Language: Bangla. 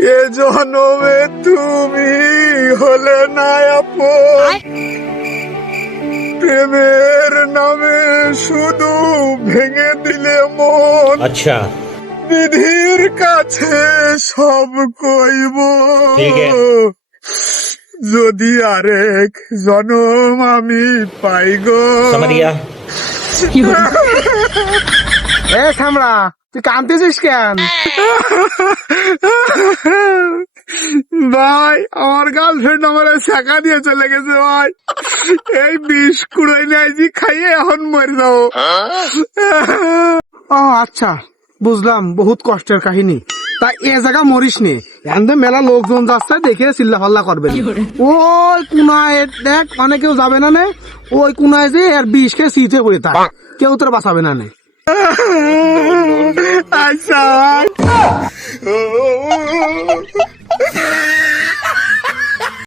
এ জনমে তুমি হলে না আপন, প্রেমের নামে শুধু ভেঙে দিলে মন। अच्छा বিধির কাছে সব কইব, ঠিক আছে। যদি আরেক জনম আমি পাই গো। समझ गया। এ খামড়া, তুই কাঁদতেছিস কেন? ভাই আমার গার্লফ্রেন্ড আমার শাখা দিয়ে চলে গেছে ভাই। এই বিষ কুড়াই নাইজি খাইয়ে এখন মরে যাবো। ও আচ্ছা, বুঝলাম, বহুত কষ্টের কাহিনী। তা এ জায়গা মরিস নে, এখানে মেলা লোকজন যাচ্ছে, দেখে চিল্লা ফাল্লা করবে না। ওই কুনায় দেখ, অনেকেও যাবে না নে, ওই কুনায় যে এর বিষ খেয়ে সিটে পড়ে থাক, কেউ তোর বাঁচাবে না নে। আচ্ছা ভাই।